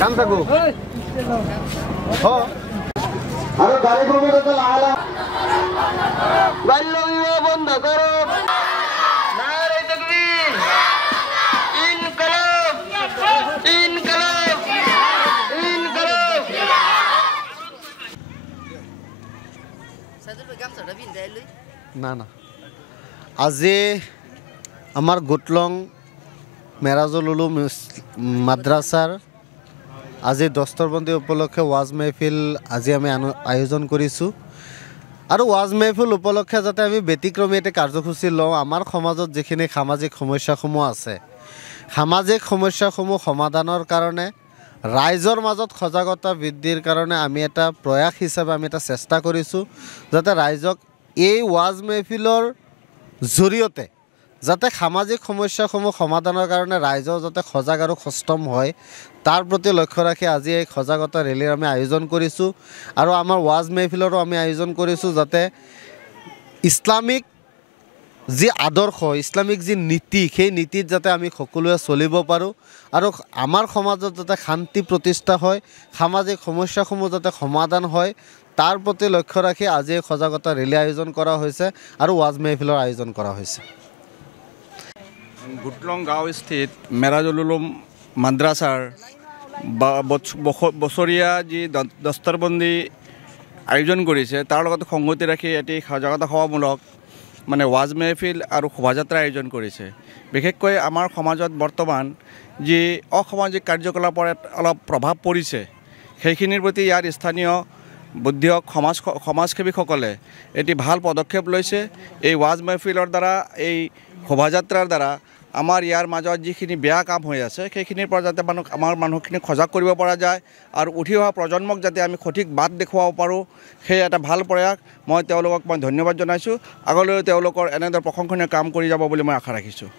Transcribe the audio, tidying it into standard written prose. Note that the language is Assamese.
কাম থাকো আরে গাড়ি ঘুরে তো লালা বাল্য বিবাহ বন্ধ করো নারে তাকবীর ইনকলাব ইনকলাব ইনকলাব সাদুল গাম সটা বিন দেলই না না আজি আমার গুটলং মেরাজুল উলুম মাদ্রাসার আজি দস্তরবন্দি উপলক্ষে ওয়াজ মেহফিল আজি আমি আয়োজন কৰিছোঁ আৰু ওয়াজ মেহফিল উপলক্ষে যাতে আমি ব্যতিক্ৰমী এটা কাৰ্যসূচী লওঁ আমাৰ সমাজত যিখিনি সামাজিক সমস্যাসমূহ আছে সামাজিক সমস্যাসমূহ সমাধানৰ কাৰণে ৰাইজৰ মাজত সজাগতা বৃদ্ধিৰ কাৰণে আমি এটা প্ৰয়াস হিচাপে আমি এটা চেষ্টা কৰিছোঁ যাতে ৰাইজক এই ওয়াজ মেহফিলৰ জৰিয়তে যাতে সামাজিক সমস্যাসমূহ সমাধানৰ কাৰণে ৰাইজৰ যাতে সজাগ আৰু সষ্টম হয় তাৰ প্ৰতি লক্ষ্য ৰাখি আজি এই সজাগতা ৰেলীৰ আমি আয়োজন কৰিছোঁ আৰু আমাৰ ওয়াজ মেহফিলৰো আমি আয়োজন কৰিছোঁ যাতে ইছলামিক যি আদৰ্শ ইছলামিক যি নীতি সেই নীতিত যাতে আমি সকলোৱে চলিব পাৰোঁ আৰু আমাৰ সমাজত যাতে শান্তি প্ৰতিষ্ঠা হয় সামাজিক সমস্যাসমূহ যাতে সমাধান হয় তাৰ প্ৰতি লক্ষ্য ৰাখি আজি এই সজাগতা ৰেলী আয়োজন কৰা হৈছে আৰু ওয়াজ মেহফিলৰ আয়োজন কৰা হৈছে গুটলং গাঁও স্থিত মেৰাজুল উলুম মাদ্ৰাছাৰ বছৰীয়া যি দস্তৰবন্দী আয়োজন কৰিছে তাৰ লগত সংগতি ৰাখি এটি সজাগতা সভামূলক মানে ওয়াজ মেহফিল আৰু শোভাযাত্ৰা আয়োজন কৰিছে বিশেষকৈ আমাৰ সমাজত বৰ্তমান যি অসামাজিক কাৰ্যকলাপৰ অলপ প্ৰভাৱ পৰিছে সেইখিনিৰ প্ৰতি ইয়াৰ স্থানীয় বুদ্ধিয়ক সমাজসেৱীসকলে এটি ভাল পদক্ষেপ লৈছে এই ওয়াজ মেহফিলৰ দ্বাৰা এই শোভাযাত্ৰাৰ দ্বাৰা আমাৰ ইয়াৰ মাজত যিখিনি বেয়া কাম হৈ আছে সেইখিনিৰ পৰা যাতে আমাৰ মানুহখিনিক সজাগ কৰিব পৰা যায় আৰু উঠি অহা প্ৰজন্মক যাতে আমি সঠিক বাট দেখুৱাব পাৰোঁ সেই এটা ভাল প্ৰয়াস মই তেওঁলোকক ধন্যবাদ জনাইছোঁ আগলৈও তেওঁলোকৰ এনেদৰে প্ৰশংসনীয় কাম কৰি যাব বুলি মই আশা ৰাখিছোঁ